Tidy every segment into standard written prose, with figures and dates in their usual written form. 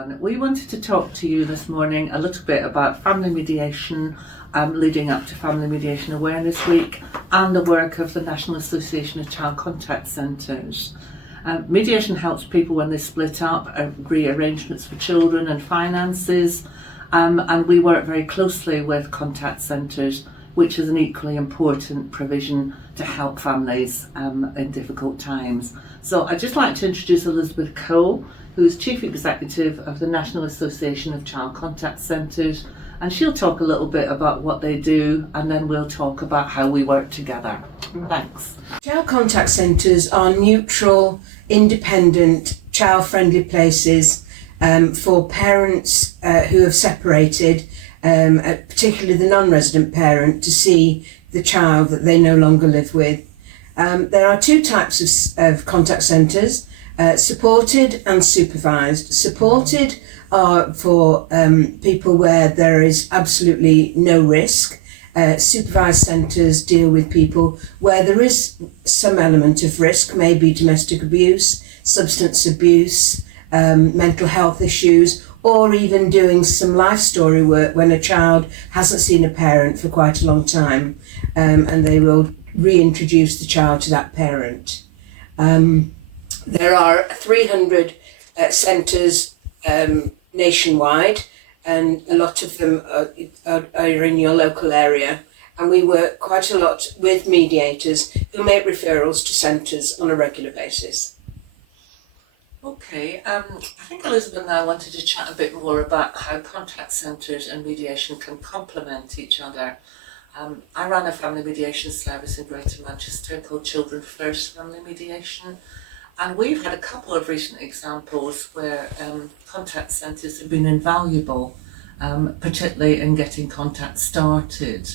everyone. We wanted to talk to you this morning a little bit about family mediation leading up to Family Mediation Awareness Week and the work of the National Association of Child Contact Centres. Mediation helps people when they split up, agree arrangements for children and finances, and we work very closely with contact centres, which is an equally important provision to help families in difficult times. So I'd just like to introduce Elizabeth Coe, who's Chief Executive of the National Association of Child Contact Centres, and she'll talk a little bit about what they do, and then we'll talk about how we work together. Thanks. Child contact centres are neutral, independent, child-friendly places for parents who have separated, particularly the non-resident parent, to see the child that they no longer live with. There are two types of contact centres, supported and supervised. Supported are for people where there is absolutely no risk. Supervised centres deal with people where there is some element of risk, maybe domestic abuse, substance abuse, mental health issues, or even doing some life story work when a child hasn't seen a parent for quite a long time, and they will reintroduce the child to that parent. There are 300 centres nationwide, and a lot of them are in your local area, and we work quite a lot with mediators who make referrals to centres on a regular basis. Okay, I think Elizabeth and I wanted to chat a bit more about how contact centres and mediation can complement each other. I ran a family mediation service in Greater Manchester called Children First Family Mediation, and we've had a couple of recent examples where contact centres have been invaluable, particularly in getting contact started.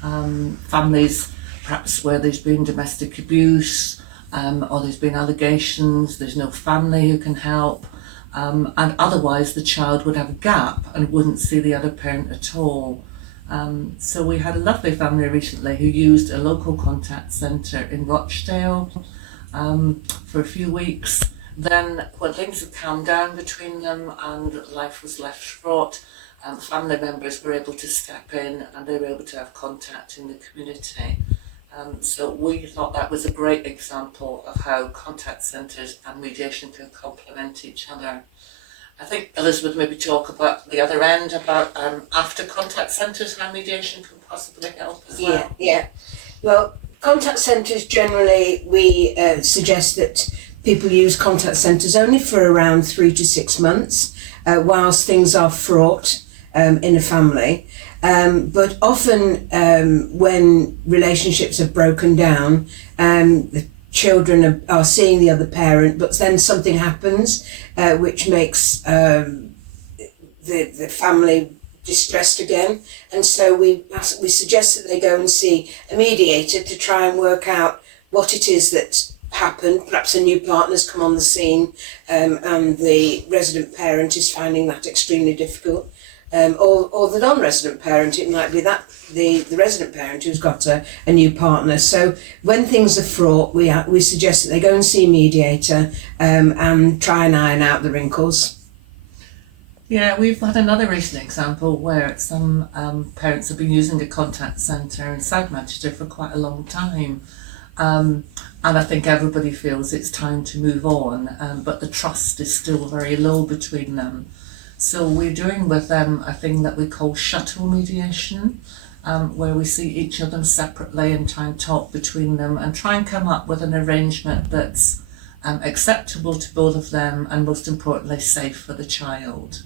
Families perhaps where there's been domestic abuse, or there's been allegations, there's no family who can help, and otherwise the child would have a gap and wouldn't see the other parent at all. So we had a lovely family recently who used a local contact centre in Rochdale for a few weeks. Then when things had calmed down between them and life was left fraught, family members were able to step in and they were able to have contact in the community. So we thought that was a great example of how contact centres and mediation can complement each other. I think Elizabeth maybe talk about the other end, about after contact centres, how mediation can possibly help as well. Yeah. Well, contact centres generally, we suggest that people use contact centres only for around 3 to 6 months, whilst things are fraught in a family. But often when relationships have broken down, the children are seeing the other parent, but then something happens which makes the family distressed again, and so we suggest that they go and see a mediator to try and work out what it is that happened. Perhaps a new partner's come on the scene, and the resident parent is finding that extremely difficult. Or the non-resident parent, it might be that the resident parent who's got a new partner. So when things are fraught, we suggest that they go and see a mediator and try and iron out the wrinkles. Yeah, we've had another recent example where some parents have been using a contact centre in South Manchester for quite a long time. And I think everybody feels it's time to move on, but the trust is still very low between them. So we're doing with them a thing that we call shuttle mediation, where we see each of them separately and try and talk between them and try and come up with an arrangement that's acceptable to both of them and, most importantly, safe for the child.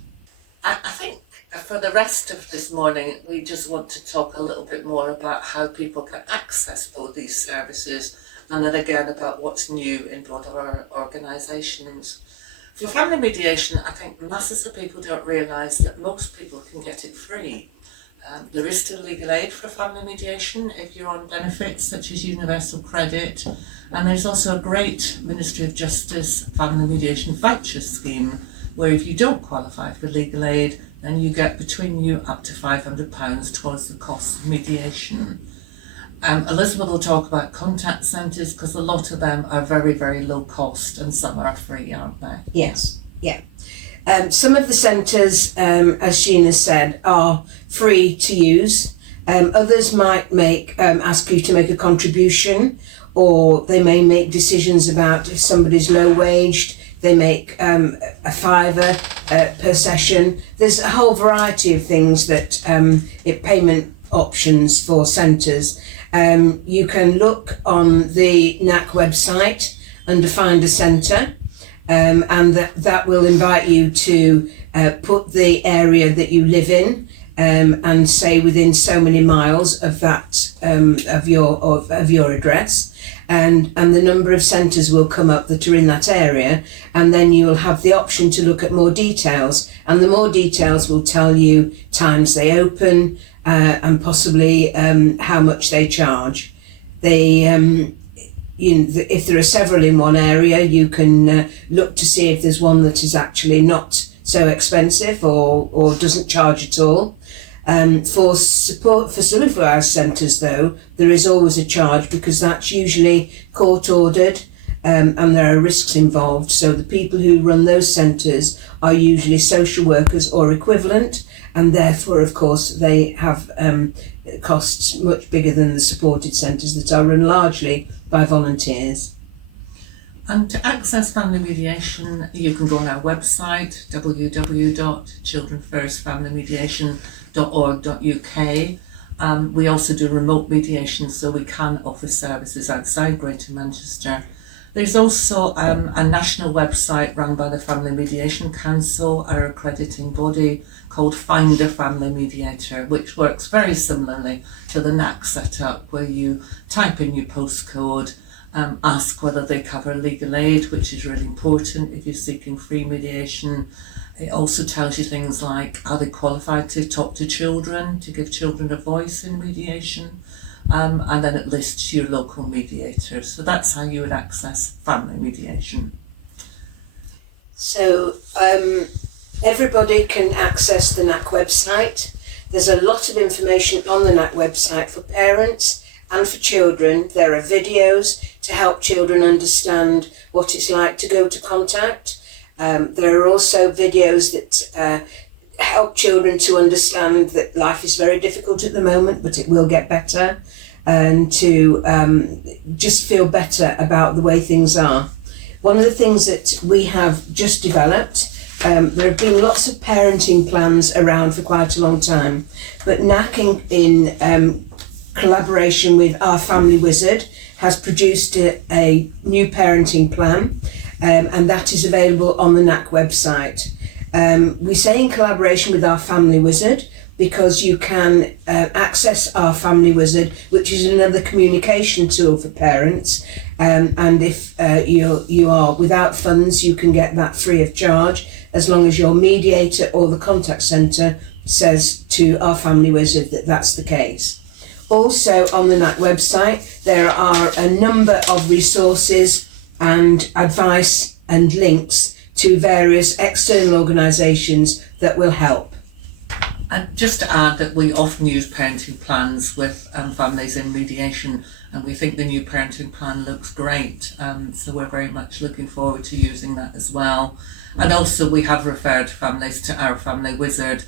I think for the rest of this morning, we just want to talk a little bit more about how people can access both these services, and then again about what's new in both of our organisations. For family mediation, I think masses of people don't realise that most people can get it free. There is still legal aid for family mediation if you're on benefits such as universal credit, and there's also a great Ministry of Justice family mediation voucher scheme where if you don't qualify for legal aid, then you get between you up to £500 towards the cost of mediation. Elizabeth will talk about contact centres because a lot of them are very, very low cost and some are free, aren't they? Yes, yeah. Some of the centres, as Sheena said, are free to use. Others might ask you to make a contribution, or they may make decisions about if somebody's low waged. They make a fiver per session. There's a whole variety of things that payment options for centres. You can look on the NACC website under Find a Centre, and that will invite you to put the area that you live in, and say within so many miles of that of your address. And the number of centres will come up that are in that area, and then you will have the option to look at more details, and the more details will tell you times they open, and possibly how much they charge. If there are several in one area, you can look to see if there's one that is actually not so expensive or doesn't charge at all. For some of our centres, though, there is always a charge, because that's usually court ordered, and there are risks involved. So the people who run those centres are usually social workers or equivalent, and therefore, of course, they have costs much bigger than the supported centres that are run largely by volunteers. And to access family mediation, you can go on our website, www.childrenfirstfamilymediation.org.uk. We also do remote mediation, so we can offer services outside Greater Manchester. There's also a national website run by the Family Mediation Council, our accrediting body, called Find a Family Mediator, which works very similarly to the NACC setup, where you type in your postcode, ask whether they cover legal aid, which is really important if you're seeking free mediation. It also tells you things like, are they qualified to talk to children, to give children a voice in mediation? And then it lists your local mediators. So that's how you would access family mediation. So everybody can access the NACC website. There's a lot of information on the NACC website for parents and for children. There are videos to help children understand what it's like to go to contact. There are also videos that help children to understand that life is very difficult at the moment, but it will get better, and to just feel better about the way things are. One of the things that we have just developed, there have been lots of parenting plans around for quite a long time, but NACC in collaboration with Our Family Wizard has produced a new parenting plan, and that is available on the NACC website. We say in collaboration with Our Family Wizard because you can access Our Family Wizard, which is another communication tool for parents, and if you are without funds, you can get that free of charge, as long as your mediator or the contact centre says to Our Family Wizard that that's the case. Also on the NACC website, there are a number of resources and advice and links to various external organisations that will help. And just to add that we often use parenting plans with families in mediation, and we think the new parenting plan looks great, so we're very much looking forward to using that as well. And also we have referred families to Our Family Wizard.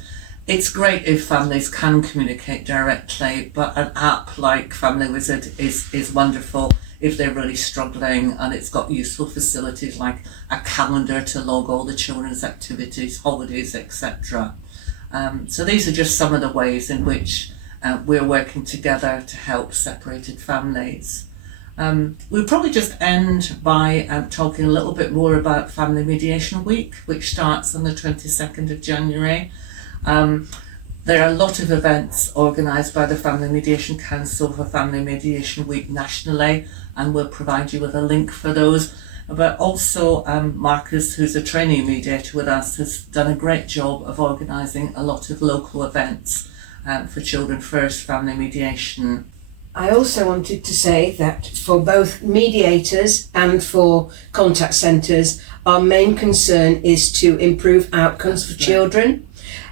It's great if families can communicate directly, but an app like Family Wizard is wonderful if they're really struggling, and it's got useful facilities like a calendar to log all the children's activities, holidays, etc. So these are just some of the ways in which we're working together to help separated families. We'll probably just end by talking a little bit more about Family Mediation Week, which starts on the 22nd of January. There are a lot of events organised by the Family Mediation Council for Family Mediation Week nationally, and we'll provide you with a link for those. But also Marcus, who's a trainee mediator with us, has done a great job of organising a lot of local events for Children First Family Mediation. I also wanted to say that for both mediators and for contact centres, our main concern is to improve outcomes for children.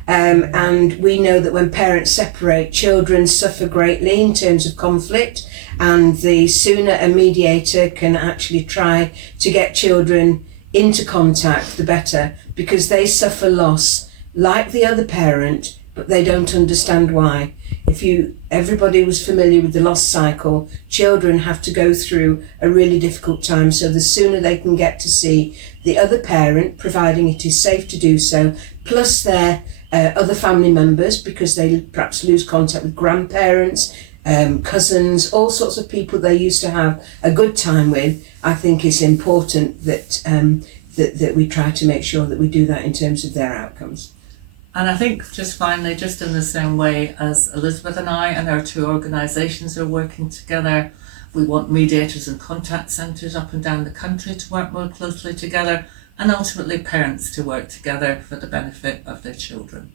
And we know that when parents separate, children suffer greatly in terms of conflict, and the sooner a mediator can actually try to get children into contact, the better, because they suffer loss like the other parent, but they don't understand why. Everybody was familiar with the loss cycle, children have to go through a really difficult time, so the sooner they can get to see the other parent, providing it is safe to do so, plus their other family members, because they perhaps lose contact with grandparents, cousins, all sorts of people they used to have a good time with. I think it's important that that we try to make sure that we do that in terms of their outcomes. And I think just finally, just in the same way as Elizabeth and I and our two organisations are working together, we want mediators and contact centres up and down the country to work more closely together, and ultimately parents to work together for the benefit of their children.